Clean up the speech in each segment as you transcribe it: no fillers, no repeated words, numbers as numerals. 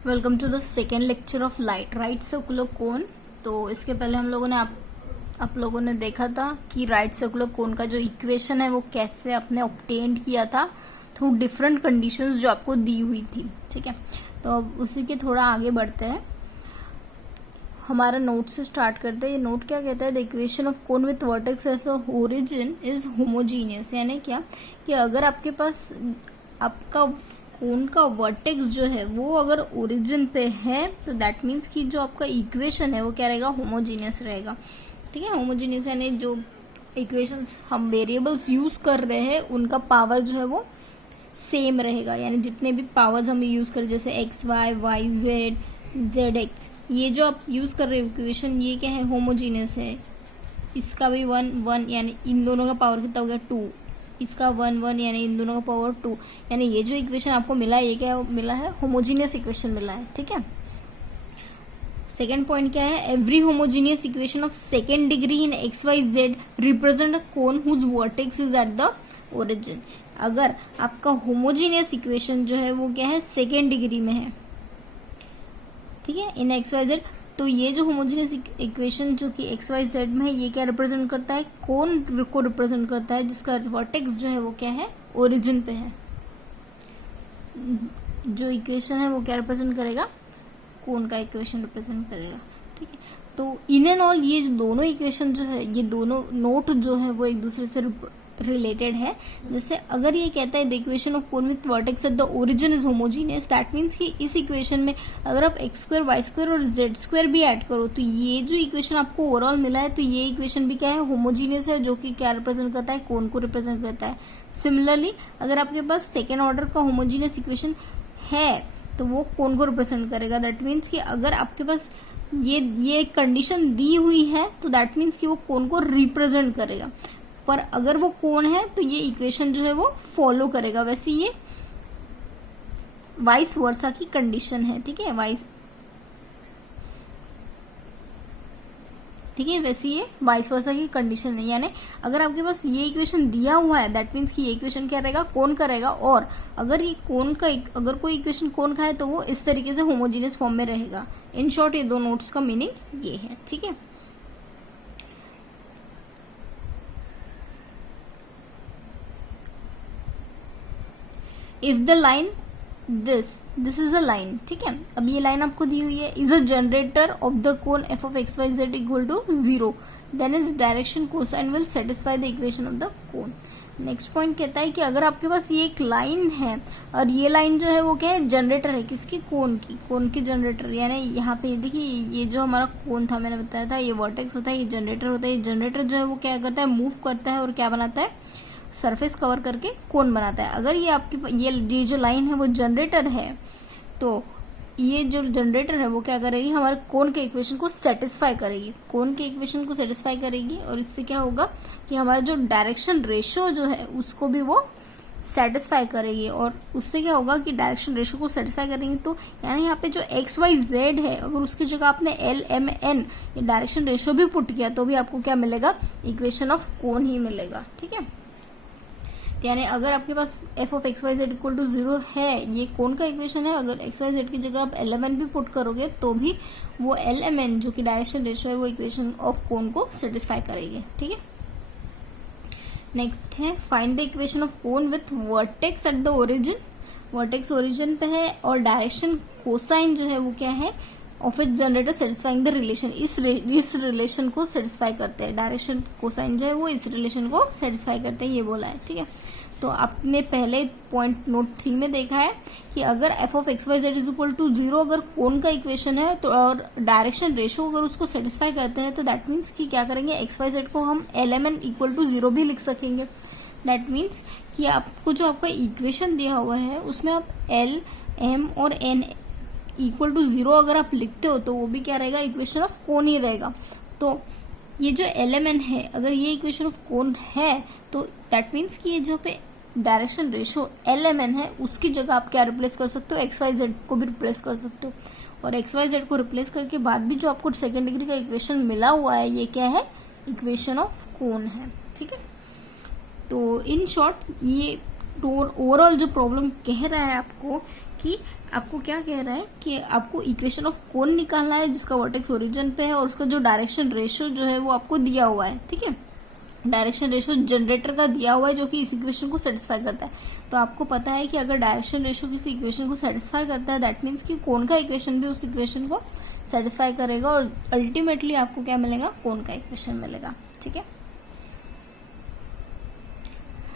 Welcome to the second lecture of right circular cone. तो इसके पहले हम लोगों ने आप लोगों ने देखा था कि राइट सर्कुलर कोन का जो इक्वेशन है वो कैसे आपने ऑब्टेन्ड किया था थ्रू डिफरेंट कंडीशंस जो आपको दी हुई थी। ठीक है, तो अब उसी के थोड़ा आगे बढ़ते हैं, हमारा नोट से स्टार्ट करते हैं। ये नोट क्या कहता है, the equation of cone with vertex as origin is homogeneous. यानी क्या कि अगर आपके पास आपका कोन का वर्टेक्स जो है वो अगर ओरिजिन पे है तो दैट मीन्स कि जो आपका इक्वेशन है वो क्या रहेगा, होमोजीनियस रहेगा। ठीक है, होमोजीनियस यानी जो इक्वेशंस हम वेरिएबल्स यूज कर रहे हैं उनका पावर जो है वो सेम रहेगा। यानी जितने भी पावर्स हम यूज कर जैसे x y, y z, z x, ये जो आप यूज कर रहे हो इक्वेशन ये क्या है, होमोजीनियस है। इसका भी 1 1 यानी इन दोनों का पावर कितना हो गया 2, इसका 1 1 यानी इन दोनों का पावर 2। यानी ये जो इक्वेशन आपको मिला है ये क्या मिला है, होमोजीनियस इक्वेशन मिला है। ठीक है, सेकेंड पॉइंट क्या है, every homogeneous equation of second degree in x Y z represent a cone whose vertex is at the origin. अगर आपका होमोजीनियस इक्वेशन जो है वो क्या है, सेकेंड डिग्री में है, ठीक है, इन एक्स वाई जेड, तो ये जो होमोजीनियस इक्वेशन जो कि एक्स वाई जेड में है ये क्या रिप्रेजेंट करता है, कोन को रिप्रेजेंट करता है जिसका वर्टेक्स जो है वो क्या है, ओरिजिन पे है। जो इक्वेशन है वो क्या रिप्रेजेंट करेगा, कोन का इक्वेशन रिप्रेजेंट करेगा। ठीक है, तो इन एंड ऑल ये दोनों इक्वेशन जो है, ये दोनों नोट जो है वो एक दूसरे से रिलेटेड है। जैसे अगर ये कहता है the equation of cone with vertex at the origin is homogeneous, that means कि इस इक्वेशन में अगर आप एक्स स्क्वायर, वाई स्क्वायर और जेड स्क्वायर भी ऐड करो तो ये जो इक्वेशन आपको ओवरऑल मिला है तो ये इक्वेशन भी क्या है, होमोजीनियस है, जो कि क्या रिप्रेजेंट करता है, कोन को रिप्रेजेंट करता है। सिमिलरली अगर आपके पास सेकेंड ऑर्डर का होमोजीनियस इक्वेशन है तो वो कोन को रिप्रेजेंट करेगा। दैट मीन्स कि अगर आपके पास ये कंडीशन दी हुई है तो दैट मीन्स कि वो कोन को रिप्रेजेंट करेगा, पर अगर वो कोन है तो ये इक्वेशन जो है वो फॉलो करेगा। वैसे ये वाइस वर्सा की कंडीशन है। ठीक है, वैसे ये वाइस वर्सा की कंडीशन है। यानी अगर आपके पास ये इक्वेशन दिया हुआ है दैट मीन्स कि ये इक्वेशन क्या रहेगा, कोन का रहेगा, और अगर ये कोन का अगर कोई इक्वेशन कोन का है तो वो इस तरीके से होमोजीनियस फॉर्म में रहेगा। इन शॉर्ट ये दो नोट्स का मीनिंग ये है। ठीक है, if the line this is a line, ठीक है, अब ये लाइन आपको दी हुई है, is a generator of the cone f of x Y Z equal to 0, then is direction cosine will satisfy the equation of the cone. Next point कहता है कि अगर आपके पास ये एक लाइन है और ये लाइन जो है वो क्या है, जनरेटर है, किसकी, कोन की जनरेटर। यानी यहाँ पे देखिए ये जो हमारा कोन था मैंने बताया था ये वर्टेक्स होता है, ये जनरेटर होता है। ये जनरेटर जो है वो क्या करता है, मूव करता है और क्या बनाता है, सरफेस कवर करके कोन बनाता है। अगर ये आपकी ये जो लाइन है वो जनरेटर है तो ये जो जनरेटर है वो क्या करेगी, हमारे कोन के इक्वेशन को सेटिस्फाई करेगी, कोन के इक्वेशन को सेटिस्फाई करेगी, और इससे क्या होगा कि हमारा जो डायरेक्शन रेशो जो है उसको भी वो सेटिस्फाई करेगी। और उससे क्या होगा कि डायरेक्शन रेशो को सेटिस्फाई करेंगे तो यानी यहाँ पे जो एक्स वाई जेड है अगर उसकी जगह आपने एल एम एन ये डायरेक्शन रेशो भी पुट किया तो भी आपको क्या मिलेगा, इक्वेशन ऑफ कोन ही मिलेगा। ठीक है, यानी अगर आपके पास F of x Y Z equal to 0 है, ये कोन का इक्वेशन है, अगर एक्स वाई जेड की जगह आप एल एम एन भी पुट करोगे तो भी वो एल एम एन जो कि डायरेक्शन रेशो है वो इक्वेशन ऑफ कोन को सेटिस्फाई करेगी। ठीक है, नेक्स्ट है find the equation of cone with vertex at the origin. Vertex origin पे है और डायरेक्शन कोसाइन जो है वो क्या है, of it generator satisfying the relation, इस रिलेशन को सेटिस्फाई करते हैं। डायरेक्शन कोसाइन जो है वो इस रिलेशन को सेटिस्फाई करते हैं, ये बोला है। ठीक है, तो आपने पहले पॉइंट नोट 3 में देखा है कि अगर f of x Y z is equal to 0 अगर कोन का इक्वेशन है तो और डायरेक्शन रेशो अगर उसको सेटिस्फाई करते हैं तो दैट मीन्स कि क्या करेंगे, एक्स वाई जेड को हम l m n equal to 0 भी लिख सकेंगे। दैट मीन्स कि आपको जो आपका इक्वेशन दिया हुआ है उसमें आप एल एम और एन इक्वल टू 0 अगर आप लिखते हो तो वो भी क्या रहेगा, इक्वेशन ऑफ कोन ही रहेगा। तो ये जो एल एम एन है अगर ये इक्वेशन ऑफ कोन है तो दैट मीन्स कि ये जो पे direction ratio l m n है उसकी जगह आप क्या रिप्लेस कर सकते हो, एक्स वाई जेड को भी रिप्लेस कर सकते हो। और एक्स वाई जेड को रिप्लेस करके बाद भी जो आपको सेकेंड डिग्री का इक्वेशन मिला हुआ है ये क्या है, इक्वेशन ऑफ कोन है। ठीक है, तो इन शॉर्ट ये ओवरऑल जो प्रॉब्लम कह रहा है आपको कि आपको क्या कह रहा है कि आपको इक्वेशन ऑफ कोन निकालना है जिसका वर्टेक्स ओरिजिन पे है और उसका जो डायरेक्शन रेशियो जो है वो आपको दिया हुआ है, ठीक है। डायरेक्शन रेशियो जनरेटर का दिया हुआ है जो कि इस इक्वेशन को सेटिस्फाई करता है। तो आपको पता है कि अगर डायरेक्शन रेशियो किसी इक्वेशन को सेटिस्फाई करता है दैट मीन्स कि कोन का इक्वेशन भी उस इक्वेशन को सेटिस्फाई करेगा और अल्टीमेटली आपको क्या मिलेगा, कोन का इक्वेशन मिलेगा, ठीक है।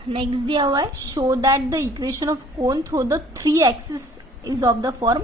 नेक्स्ट दिया हुआ है show that the equation of cone through the 3 axis is of the form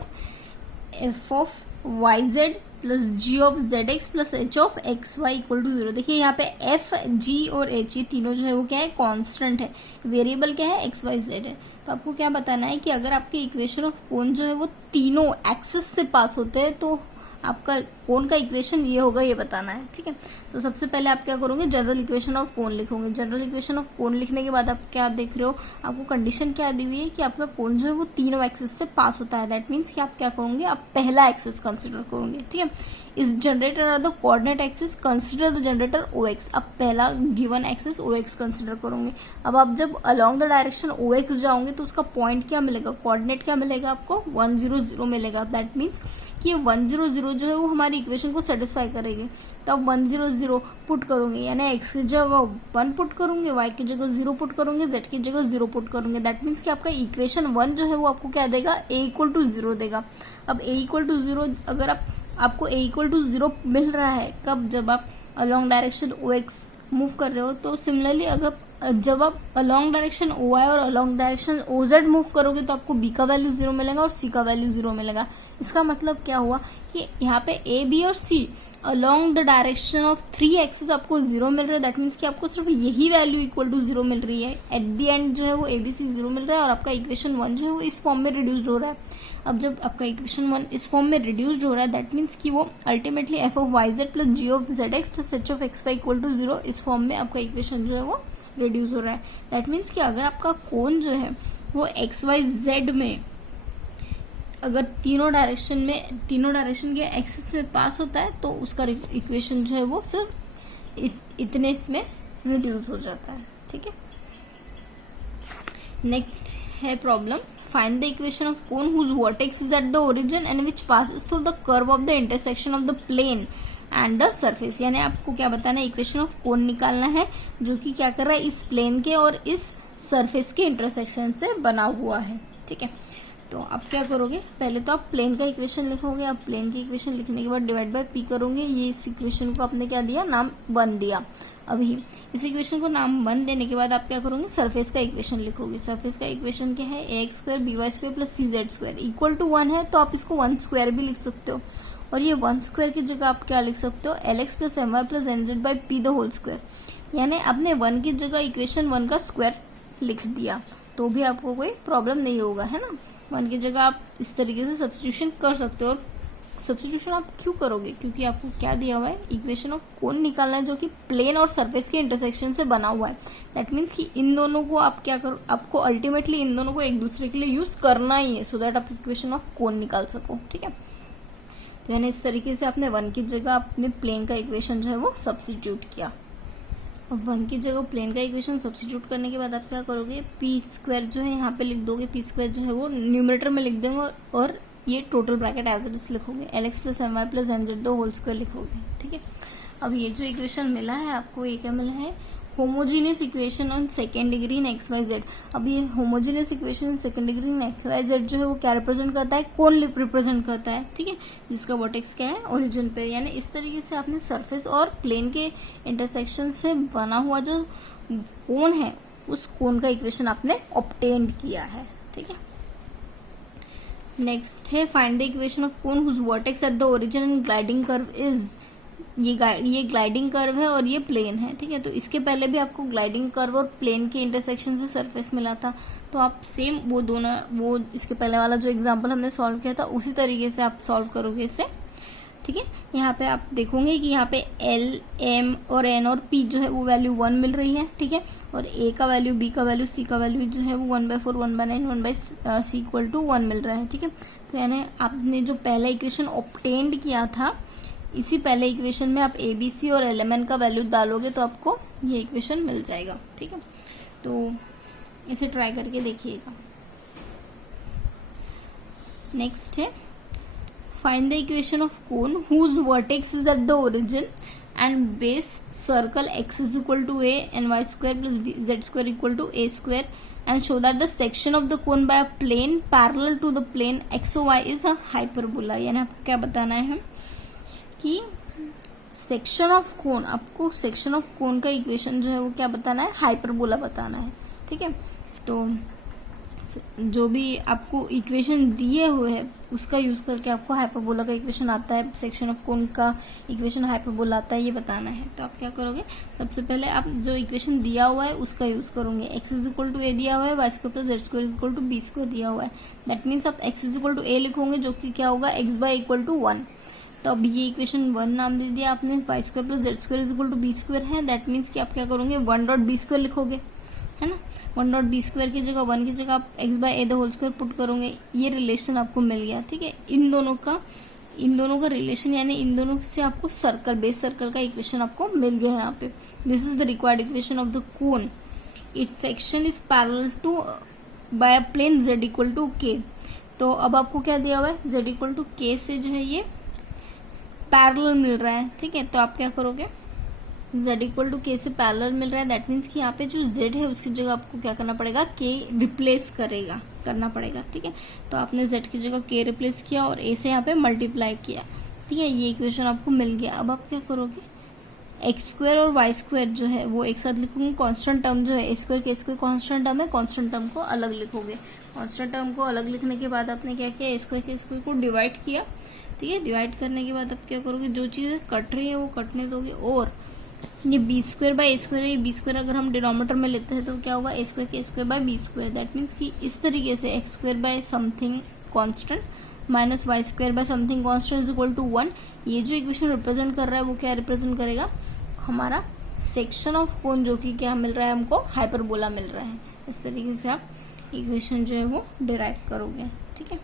f of y z plus g of z x plus h of x y equal to 0। देखिए यहाँ पे F, जी और H ये तीनों जो है वो क्या है, कांस्टेंट है। वेरिएबल क्या है, एक्स वाई जेड है। तो आपको क्या बताना है कि अगर आपके इक्वेशन ऑफ कोन जो है वो तीनों एक्सिस से पास होते हैं तो आपका कोन का इक्वेशन ये होगा, ये बताना है, ठीक है। तो सबसे पहले आप क्या करोगे, जनरल इक्वेशन ऑफ कोन लिखोगे। जनरल इक्वेशन ऑफ कोन लिखने के बाद आप क्या देख रहे हो, आपको कंडीशन क्या दी हुई है कि आपका कोन जो है वो तीनों एक्सिस से पास होता है। दैट मीन्स कि आप क्या करोगे, आप पहला एक्सिस कंसिडर करोगे, ठीक है। इस generator are the coordinate axis, consider the generator O X. अब पहला given axis O X consider करोगे। अब आप जब along the direction O X जाओगे तो उसका पॉइंट क्या मिलेगा, कोऑर्डिनेट क्या मिलेगा आपको, 1 0 0 मिलेगा। दैट मीन्स कि 1 0 0 जो है वो हमारी इक्वेशन को सेटिस्फाई करेगी। तो आप 1 0 0 पुट करोगे, यानी एक्स की जगह 1 पुट करोगे, वाई की जगह 0 पुट करोगे, जेड की जगह 0 पुट करोगे। दैट मीन्स कि आपका इक्वेशन 1 जो है वो आपको क्या देगा, ए इक्वल टू 0 देगा। अब ए इक्वल टू 0 अगर आपको ए इक्वल टू 0 मिल रहा है कब, जब आप along direction O X move कर रहे हो। तो सिमिलरली अगर जब आप अलॉन्ग डायरेक्शन ओ वाई और along direction O Z move करोगे तो आपको बी का वैल्यू 0 मिलेगा और सी का वैल्यू 0 मिलेगा। इसका मतलब क्या हुआ कि यहाँ पे ए, बी और C along the direction of 3 axis आपको 0 मिल रहा है। दैट मीन्स कि आपको सिर्फ यही वैल्यू इक्वल टू 0 मिल रही है। एट द एंड जो है वो ए बी सी 0 मिल रहा है और आपका इक्वेशन 1 जो है वो इस फॉर्म में रिड्यूस्ड हो रहा है। अब जब आपका इक्वेशन 1 इस फॉर्म में रिड्यूस्ड हो रहा है दैट मीन्स कि वो ultimately f of y z plus g of z x plus h of x y equal to 0 इस फॉर्म में आपका इक्वेशन जो है वो रिड्यूस हो रहा है। दैट मीन्स कि अगर आपका कोन जो है वो एक्स वाई जेड में अगर तीनों डायरेक्शन के एक्सिस में पास होता है तो उसका इक्वेशन जो है वो सिर्फ इतने इसमें रिड्यूस हो जाता है, ठीक है। नेक्स्ट है problem, find the equation of cone whose vertex is at the origin and which passes through the curve of the intersection of the plane and the surface. यानी आपको क्या बताना है, इक्वेशन ऑफ कोन निकालना है जो कि क्या कर रहा है, इस प्लेन के और इस सरफेस के इंटरसेक्शन से बना हुआ है, ठीक है। तो आप क्या करोगे, पहले तो आप प्लेन का इक्वेशन लिखोगे। आप प्लेन की इक्वेशन लिखने के बाद डिवाइड बाय पी करोगे। ये इस इक्वेशन को आपने क्या दिया, नाम 1 दिया। अभी इस इक्वेशन को नाम 1 देने के बाद आप क्या करोगे, सरफेस का इक्वेशन लिखोगे। सरफेस का इक्वेशन क्या है, A X square B Y square plus C Z square equal to 1 है। तो आप इसको 1 स्क्वायर भी लिख सकते हो और ये 1 स्क्वायर की जगह आप क्या लिख सकते हो, l x plus M Y plus N z by p the whole square. यानी आपने 1 की जगह इक्वेशन 1 का स्क्वायर लिख दिया तो भी आपको कोई प्रॉब्लम नहीं होगा, है ना। 1 की जगह आप इस तरीके से सब्स्टिट्यूशन कर सकते हो। और सब्स्टिट्यूशन आप क्यों करोगे, क्योंकि आपको क्या दिया हुआ है, इक्वेशन ऑफ कोन निकालना है जो कि प्लेन और सरफेस के इंटरसेक्शन से बना हुआ है। दैट मीन्स कि इन दोनों को आप क्या करो, आपको अल्टीमेटली इन दोनों को एक दूसरे के लिए यूज करना ही है सो दैट आप इक्वेशन ऑफ कोन निकाल सको, ठीक है। तो यानी इस तरीके से आपने 1 की जगह अपने प्लेन का इक्वेशन जो है वो सब्स्टिट्यूट किया। अब 1 की जगह प्लेन का इक्वेशन सब्स्टिट्यूट करने के बाद आप क्या करोगे, पी स्क्वायर जो है यहाँ पे लिख दोगे, पी स्क्वायर जो है वो न्यूमरेटर में लिख देंगे और ये total bracket as it is लिखोगे, L x plus M Y plus N Z the whole square लिखोगे, ठीक है। अब ये जो इक्वेशन मिला है आपको, ये क्या मिला है, homogeneous equation on second degree in x Y z. अब ये homogeneous equation in second degree in x Y z जो है वो क्या रिप्रेजेंट करता है, कोन रिप्रेजेंट करता है, ठीक है, जिसका वर्टेक्स क्या है, ओरिजिन पे। यानी इस तरीके से आपने सरफेस और प्लेन के इंटरसेक्शन से बना हुआ जो कोन है उस कोन का इक्वेशन आपने ऑब्टेन्ड किया है, ठीक है। नेक्स्ट है find the equation of cone whose vertex at the origin and gliding curve is. ये ग्लाइडिंग कर्व है और ये प्लेन है, ठीक है। तो इसके पहले भी आपको ग्लाइडिंग कर्व और प्लेन के इंटरसेक्शन से सरफेस मिला था। तो आप सेम वो इसके पहले वाला जो एग्जांपल हमने सॉल्व किया था उसी तरीके से आप सॉल्व करोगे इसे, ठीक है। यहाँ पे आप देखोगे कि यहाँ पे एल, एम और एन और पी जो है वो वैल्यू 1 मिल रही है, ठीक है। और ए का वैल्यू, बी का वैल्यू, सी का वैल्यू जो है वो 1/4, 1/9, 1/c इक्वल टू 1 मिल रहा है, ठीक है। तो यानी आपने जो पहला इक्वेशन ऑब्टेन्ड किया था इसी पहले इक्वेशन में आप ए बी सी और एल एम एन का वैल्यू डालोगे तो आपको ये इक्वेशन मिल जाएगा, ठीक है। तो इसे ट्राई करके देखिएगा। नेक्स्ट है find the equation of cone whose vertex is at the origin and base circle x is equal to a and y square plus z square equal to a square and show that the section of the cone by a plane parallel to the plane xy is a hyperbola। यानी आपको क्या बताना है कि section of cone, आपको section of cone का equation जो है वो क्या बताना है, हाइपरबोला बताना है। ठीक है, तो जो भी आपको इक्वेशन दिए हुए है उसका यूज करके आपको हाइपरबोला का इक्वेशन आता है, सेक्शन ऑफ कोन का इक्वेशन हाइपरबोला आता है, ये बताना है। तो आप क्या करोगे, सबसे पहले आप जो इक्वेशन दिया हुआ है उसका यूज करोगे। x is equal to a दिया हुआ है, y square plus z square is equal to b square दिया हुआ है। दैट मीन्स आप x is equal to a लिखोगे जो कि क्या होगा, x बाय इक्वल टू 1। तो अब ये इक्वेशन 1 नाम दे दिया आपने, y square plus z square is equal to b square है। दैट मीन्स कि आप क्या करोगे, 1 डॉट बी स्क्वायर लिखोगे, है ना। 1 डॉट बी स्क्वायर की जगह 1 की जगह आप x by a the whole square put करोगे। ये रिलेशन आपको मिल गया। ठीक है, इन दोनों का रिलेशन, यानी इन दोनों से आपको सर्कल, बेस सर्कल का इक्वेशन आपको मिल गया है यहाँ पे। This is the required equation of the cone. Its section is parallel to by a plane z equal to k। तो अब आपको क्या दिया हुआ है, z इक्वल टू k से जो है ये पैरेलल मिल रहा है। ठीक है, तो आप क्या करोगे, z इक्वल टू k से पैरेलल मिल रहा है। दैट मीन्स कि यहाँ पे जो z है उसकी जगह आपको क्या करना पड़ेगा, k रिप्लेस करना पड़ेगा। ठीक है, तो आपने z की जगह k रिप्लेस किया और a से यहाँ पे मल्टीप्लाई किया। ठीक है, ये इक्वेशन आपको मिल गया। अब आप क्या करोगे, एक्स स्क्वायर और वाई स्क्वायर जो है वो एक साथ लिखोगे। कांस्टेंट टर्म जो है ए स्क्वायर के स्क्वायर कांस्टेंट टर्म है, कांस्टेंट टर्म को अलग लिखोगे। कांस्टेंट टर्म को अलग लिखने के बाद आपने क्या किया, ए स्क्वायर के स्क्वायर को डिवाइड किया। ठीक है, डिवाइड करने के बाद आप क्या करोगे, जो चीजें कट रही है वो कटने दोगे। और ये b square by a square है, ये बी स्क्वायर अगर हम डिनोमिनेटर में लेते हैं तो क्या होगा, ए स्क्वायर के square by b square. That means कि इस तरीके से x square by something constant minus y square by something constant is equal to 1। ये जो इक्वेशन रिप्रेजेंट कर रहा है वो क्या रिप्रेजेंट करेगा, हमारा सेक्शन ऑफ कोन, जो कि क्या मिल रहा है हमको, हाइपरबोला मिल रहा है। इस तरीके से आप इक्वेशन जो है वो डिराइव करोगे। ठीक है,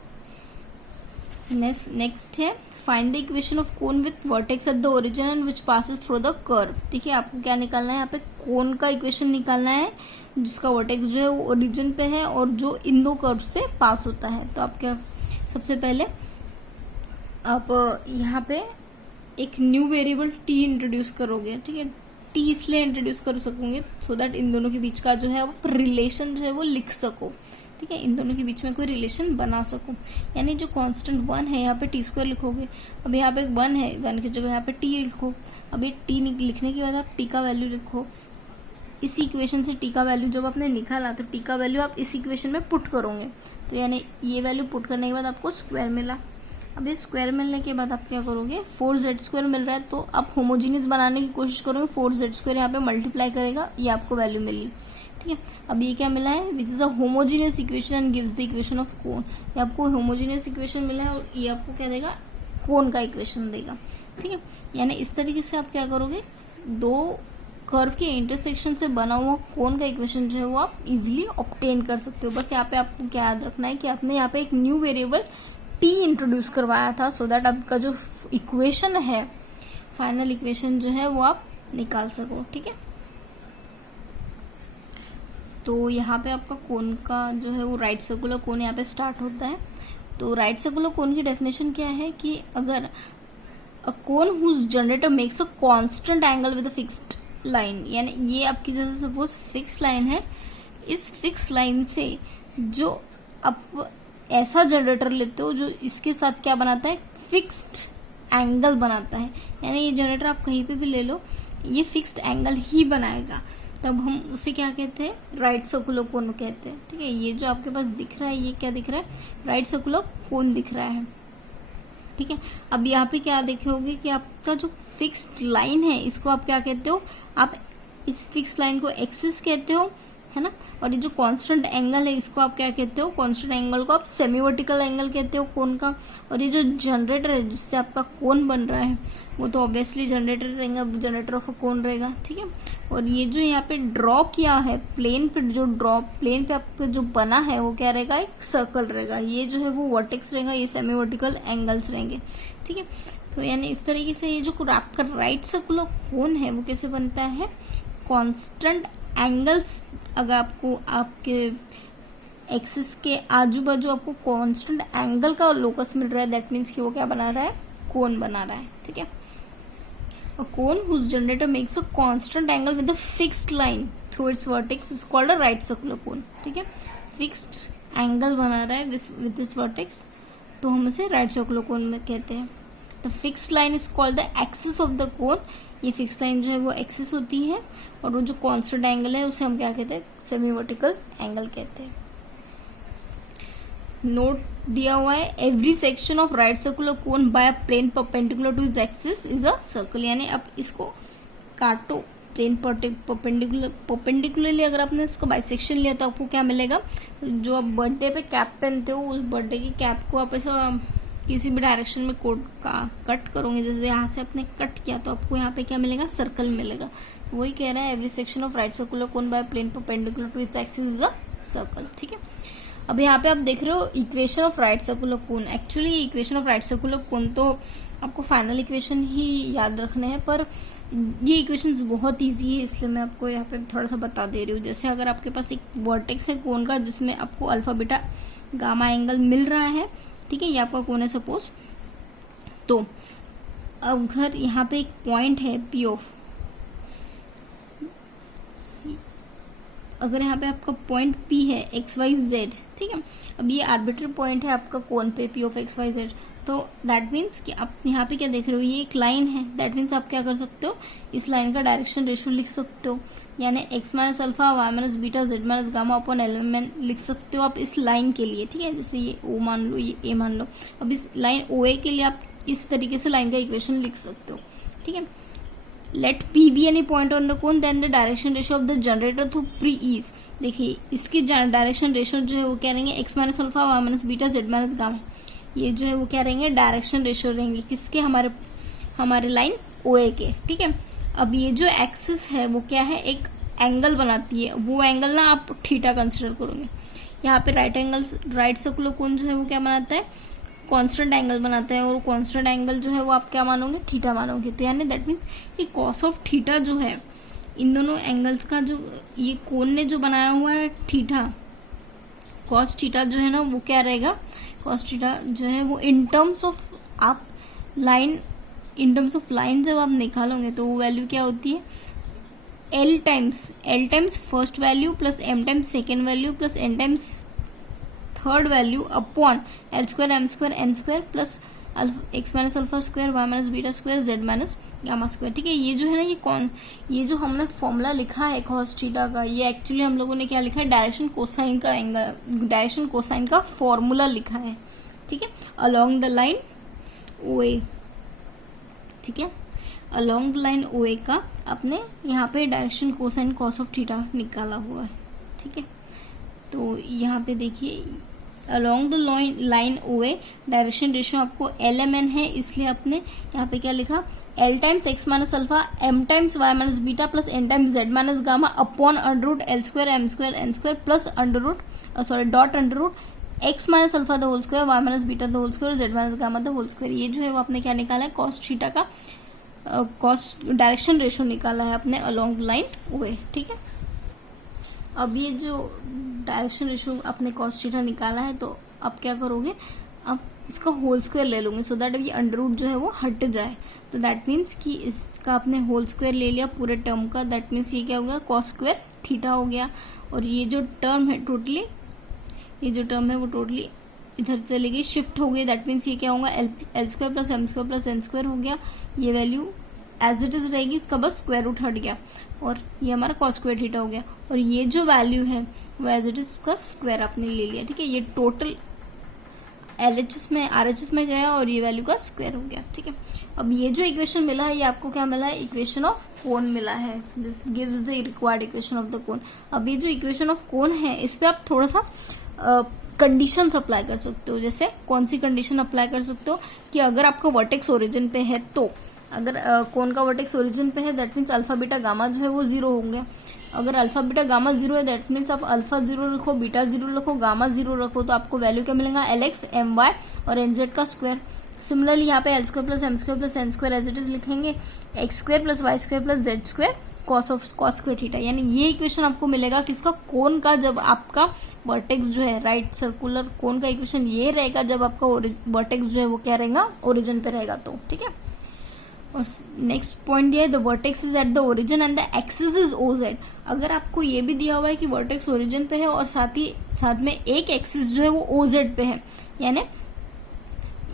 नेक्स्ट है find the equation of cone with vertex at the origin and which passes through the curve. ठीक है, आपको क्या निकालना है, यहाँ पे कोन का इक्वेशन निकालना है जिसका वर्टेक्स जो है वो ओरिजिन पे है और जो इन दो कर्व से पास होता है। तो आप क्या, सबसे पहले आप यहाँ पे एक न्यू वेरिएबल t इंट्रोड्यूस करोगे। ठीक है, t इसलिए इंट्रोड्यूस कर सकोगे सो दैट इन दोनों के बीच का जो है आप रिलेशन जो है वो लिख सको। ठीक है, इन दोनों के बीच में कोई रिलेशन बना सको। यानी जो कांस्टेंट 1 है यहाँ पे टी स्क्वायर लिखोगे। अब यहाँ पे 1 है, 1 की जगह यहाँ पे t लिखो। अब ये t लिखने के बाद आप t का वैल्यू लिखो। इस इक्वेशन से t का वैल्यू जब आपने निकाला तो t का वैल्यू आप इस इक्वेशन में पुट करोगे। तो यानी ये वैल्यू पुट करने के बाद आपको स्क्वायर मिला। अब ये स्क्वायर मिलने के बाद आप क्या करोगे, 4z स्क्वायर मिल रहा है तो आप होमोजीनियस बनाने की कोशिश करोगे। 4z स्क्वायर यहाँ पे मल्टीप्लाई करेगा, ये आपको वैल्यू मिली। ठीक है, अब ये क्या मिला है, which is a homogeneous equation and gives the equation of कोन। ये आपको होमोजीनियस इक्वेशन मिला है और ये आपको क्या देगा, कोन का इक्वेशन देगा। ठीक है, यानी इस तरीके से आप क्या करोगे, दो कर्व के इंटरसेक्शन से बना हुआ कोन का इक्वेशन जो है वो आप इजीली ऑब्टेन कर सकते हो। बस यहाँ पे आपको क्या याद रखना है कि आपने यहाँ पे एक न्यू वेरिएबल t इंट्रोड्यूस करवाया था सो दैट आपका जो इक्वेशन है, फाइनल इक्वेशन जो है वो आप निकाल सको। ठीक है, तो यहाँ पे आपका कोन का जो है वो राइट सर्कुलर कोन यहाँ पे स्टार्ट होता है। तो राइट सर्कुलर कोन की डेफिनेशन क्या है कि अगर a cone whose generator makes a constant angle with a fixed line, यानी ये आपकी जैसे सपोज फिक्स लाइन है, इस फिक्स लाइन से जो आप ऐसा जनरेटर लेते हो जो इसके साथ क्या बनाता है, फिक्स्ड एंगल बनाता है। यानी ये जनरेटर आप कहीं पे भी ले लो, ये फिक्स्ड एंगल ही बनाएगा। तब हम उसे क्या कहते हैं, राइट सर्कुलर कोन कहते हैं। ठीक है, ये जो आपके पास दिख रहा है ये क्या दिख रहा है, राइट सर्कुलर कोन दिख रहा है। ठीक है, अब यहाँ पे क्या देखोगे कि आपका जो फिक्स्ड लाइन है इसको आप क्या कहते हो, आप इस फिक्स लाइन को एक्सिस कहते हो, है ना। और ये जो कांस्टेंट एंगल है इसको आप क्या कहते हो, कांस्टेंट एंगल को आप सेमी वर्टिकल एंगल कहते हो कोन का। और ये जो जनरेटर है जिससे आपका कोन बन रहा है वो तो ऑब्वियसली जनरेटर रहेगा, जनरेटर ऑफ अ कोन रहेगा। ठीक है, और ये जो यहाँ पे ड्रॉ किया है प्लेन पे, जो प्लेन पे आपका जो बना है वो क्या रहेगा, एक सर्कल रहेगा। ये जो है वो वर्टेक्स रहेगा, ये सेमी वर्टिकल एंगल्स रहेंगे। ठीक है, तो यानी इस तरीके से ये जो आपका राइट सर्कुलर कोन है वो कैसे बनता है, कांस्टेंट एंगल्स अगर आपको आपके एक्सिस के आजू बाजू आपको कांस्टेंट एंगल का लोकस मिल रहा है, दैट मीन्स कि वो क्या बना रहा है, कोन बना रहा है, ठीक है। A cone whose generator makes a constant angle with a fixed line through its vertex is called a right circular cone, ठीक है। फिक्स्ड एंगल बना रहा है विद दिस वर्टेक्स, तो हम इसे राइट सर्कुलर कोन में कहते हैं। The fixed line is called the axis of the कोन, ये फिक्स लाइन जो है वो एक्सिस होती है, और वो जो कांस्टेंट एंगल है उसे हम क्या कहते हैं, सेमी वर्टिकल एंगल कहते हैं। नोट दिया हुआ है, every section of right circular cone by a plane perpendicular to its axis is a circle, यानी आप इसको काटो प्लेन परपेंडिकुलरली, अगर आपने इसका बाइसेक्शन लिया तो आपको क्या मिलेगा, जो आप बर्थडे पे कैप पहनते हो उस बर्थडे की कैप को आप ऐसा किसी भी डायरेक्शन में कट करोगे, जैसे यहाँ से आपने कट किया तो आपको यहाँ पे क्या मिलेगा, सर्कल मिलेगा। वही कह रहा है, every section of right circular cone by plane perpendicular to its axis is a circle, ठीक है। अब यहाँ पे आप देख रहे हो equation of right circular cone. Actually equation of right circular cone तो आपको फाइनल इक्वेशन ही याद रखने हैं, पर ये इक्वेशंस बहुत इजी है, इसलिए मैं आपको यहाँ पे थोड़ा सा बता दे रही हूँ। जैसे अगर आपके पास एक वर्टेक्स है कोन का जिसमें आपको अल्फा बीटा गामा एंगल मिल रहा है, ठीक है, ये आपका कोन है सपोज, तो अगर यहाँ पे एक पॉइंट है पी ऑफ, अगर यहाँ पे आपका पॉइंट P है XYZ, ठीक है, अब ये आर्बिट्ररी पॉइंट है आपका कोन पे P ऑफ XYZ, तो दैट मीन्स कि आप यहाँ पे क्या देख रहे हो, ये एक लाइन है, दैट मीन्स आप क्या कर सकते हो, इस लाइन का डायरेक्शन रेशियो लिख सकते हो, यानी x minus alpha y minus beta z minus gamma upon L लिख सकते हो आप इस लाइन के लिए, ठीक है। जैसे ये O मान लो, ये A मान लो, अब इस लाइन OA के लिए आप इस तरीके से लाइन का इक्वेशन लिख सकते हो, ठीक है। Let P be any point on the cone, then the direction ratio of the generator through P is, देखिए इसकी डायरेक्शन रेशियो जो है वो क्या रहेंगे, x minus alpha y minus beta z minus gamma, ये जो है वो क्या रहेंगे, डायरेक्शन रेशियो रहेंगे किसके, हमारे लाइन OA के, ठीक है। अब ये जो एक्सिस है वो क्या है, एक एंगल बनाती है, वो एंगल ना आप थीटा कंसिडर करोगे। यहाँ पे राइट सर्कुलर कोन जो है वो क्या बनाता है, कांस्टेंट एंगल बनाता है, और कांस्टेंट एंगल जो है वो आप क्या मानोगे, थीटा मानोगे। तो यानी दैट मीन्स कि कॉस ऑफ थीटा जो है, इन दोनों एंगल्स का जो ये कोन ने जो बनाया हुआ है थीटा, कॉस थीटा जो है ना वो क्या रहेगा, कॉस थीटा जो है वो इन टर्म्स ऑफ लाइन जब आप निकालोगे तो वो वैल्यू क्या होती है, L times first value plus M times second value plus N times third value upon L square M square N square plus x minus alpha square y minus beta square z minus gamma square, ठीक है। ये जो है ना ये जो हमने formula लिखा है cos थीटा का, ये एक्चुअली हम लोगों ने क्या लिखा है, डायरेक्शन कोसाइन का एंगल, डायरेक्शन कोसाइन का फॉर्मूला लिखा है, ठीक है, अलोंग द लाइन OA, ठीक है, अलोंग द लाइन OA का आपने यहाँ पे direction cosine cos of theta निकाला हुआ है, ठीक है। तो यहाँ पे देखिए along the line OA direction ratio आपको LMN है, इसलिए आपने यहाँ पे क्या लिखा, L times x minus alpha M times y minus beta plus N times z minus gamma upon under root L square M square N square plus dot under root x minus alpha the whole square y minus beta the whole square z minus gamma the whole square. ये जो है वो आपने क्या निकाला है, cos theta का cos direction ratio निकाला है अपने अलोंग द लाइन OA, ठीक है। अब ये जो डायरेक्शन रेशियो आपने कॉस थीटा निकाला है, तो अब क्या करोगे, आप इसका होल स्क्वायर ले लोगे, सो दैट ये अंडर रूट जो है वो हट जाए। तो दैट मीन्स कि इसका आपने होल स्क्वायर ले लिया पूरे टर्म का, दैट मीन्स ये क्या हो गया, कॉस स्क्वायर थीटा हो गया। और ये जो टर्म है टोटली, ये जो टर्म है वो टोटली इधर चली गई, शिफ्ट हो गई, दैट मीन्स ये क्या होगा, l square plus m square plus n square हो गया। ये वैल्यू एज इट इज रहेगी, इसका बस स्क्वायर रूट हट गया और ये हमारा कॉस स्क्वायर थीटा हो गया। और ये जो वैल्यू है वो एज इट इज उसका स्क्वायर आपने ले लिया, ठीक है। ये टोटल LHS में RHS में गया और ये वैल्यू का स्क्वायर हो गया, ठीक है। अब ये जो इक्वेशन मिला है ये आपको क्या मिला है, इक्वेशन ऑफ कोन मिला है। This gives the required equation of the कोन। अब ये जो इक्वेशन ऑफ कोन है इस पे आप थोड़ा सा कंडीशन अप्लाई कर सकते हो। जैसे कौन सी कंडीशन अप्लाई कर सकते हो कि अगर आपका वर्टेक्स ओरिजिन पे है, तो अगर कोन का वर्टेक्स ओरिजिन पे है that means alpha beta gamma जो है वो 0 होंगे। अगर अल्फा बीटा गामा 0 है दैट मीन्स आप अल्फा 0 रखो, बीटा 0 रखो, गामा 0 रखो, तो आपको वैल्यू क्या मिलेगा, LX MY और NZ का स्क्वायर। सिमिलरली यहाँ पे L square plus M square plus N square as it is लिखेंगे, X square plus Y square plus Z square cos square theta, यानी ये इक्वेशन आपको मिलेगा किसका, कोन का, जब आपका वर्टेक्स जो है राइट सर्कुलर कोन का इक्वेशन ये रहेगा जब आपका वर्टेक्स जो है वो क्या रहेगा, ओरिजिन पे रहेगा। तो ठीक है, और नेक्स्ट पॉइंट दिया है the vertex is at the origin and the axis is OZ. अगर आपको ये भी दिया हुआ है कि वर्टेक्स ओरिजिन पे है और साथ में एक एक्सिस जो है वो ओजेड पे है, यानी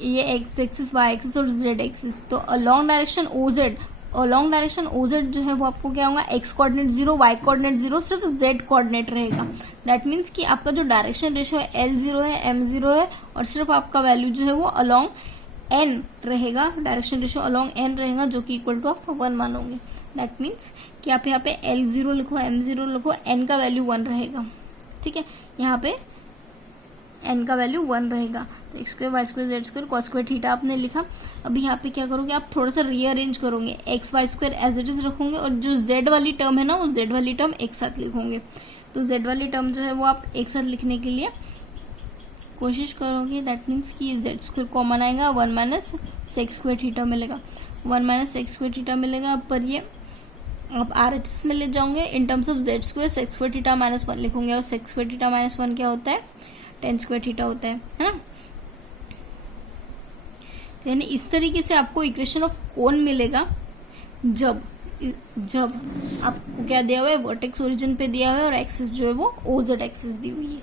ये एक्स एक्सिस, वाई एक्सिस और जेड एक्सिस, तो अलॉन्ग डायरेक्शन ओजेड जो है वो आपको क्या होगा, एक्स कोऑर्डिनेट 0, वाई कोऑर्डिनेट 0, सिर्फ जेड कोऑर्डिनेट रहेगा। दैट मीन्स कि आपका जो डायरेक्शन रेशियो है L0 है, M0 है, और सिर्फ आपका वैल्यू जो है वो अलॉन्ग n रहेगा, डायरेक्शन रेशियो अलॉन्ग n रहेगा, जो कि इक्वल टू आप 1 मानोगे। दैट मीन्स कि आप यहाँ पे L0 लिखो, M0 लिखो, n का वैल्यू 1 रहेगा। ठीक है, यहाँ पे n का वैल्यू 1 रहेगा। तो x square y square z square cos square theta आपने लिखा। अभी यहाँ पे क्या करोगे, आप थोड़ा सा रीअरेंज करोगे, x y square as it is रखोगे और जो जेड वाली टर्म है ना, वो जेड वाली टर्म एक साथ लिखोगे। तो जेड वाली टर्म जो है वो आप एक साथ लिखने के लिए कोशिश करोगे। दैट मीन्स कि जेड स्क्वायर कॉमन आएगा, 1 माइनस सेक्स स्क्वायर थीटा मिलेगा, 1 माइनस सेक्स स्क्वायर थीटा मिलेगा। पर ये आप RHS में ले जाओगे, in terms of Z square sex square theta -1 लिखोगे, और सेक्स स्क्वायर थीटा -1 क्या होता है, टेन स्क्वायर थीटा होता है ना। यानी इस तरीके से आपको इक्वेशन ऑफ कोन मिलेगा जब आपको क्या दिया हुआ है, वर्टेक्स ओरिजिन पे दिया हुआ है और एक्सिस जो है वो ओजेड एक्सिस दी हुई है।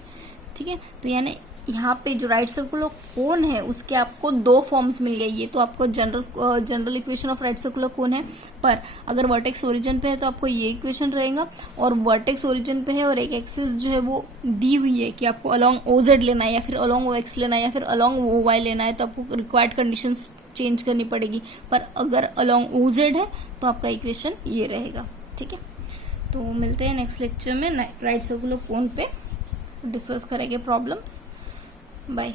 ठीक है, तो यानी यहाँ पे जो राइट सर्कुलर कोन है उसके आपको 2 फॉर्म्स मिल गए। ये तो आपको general equation of right circular कोन है, पर अगर वर्टेक्स ओरिजिन पे है तो आपको ये इक्वेशन रहेगा, और वर्टेक्स ओरिजिन पे है और एक एक्सिस जो है वो दी हुई है कि आपको अलॉन्ग ओजेड लेना है या फिर अलॉन्ग OX लेना है या फिर अलॉन्ग OY लेना है, तो आपको रिक्वायर्ड कंडीशंस चेंज करनी पड़ेगी। पर अगर अलॉन्ग OZ है तो आपका इक्वेशन ये रहेगा। ठीक है, तो मिलते हैं नेक्स्ट लेक्चर में राइट सर्कुलर कोन पे, डिस्कस करेंगे प्रॉब्लम्स। बाय।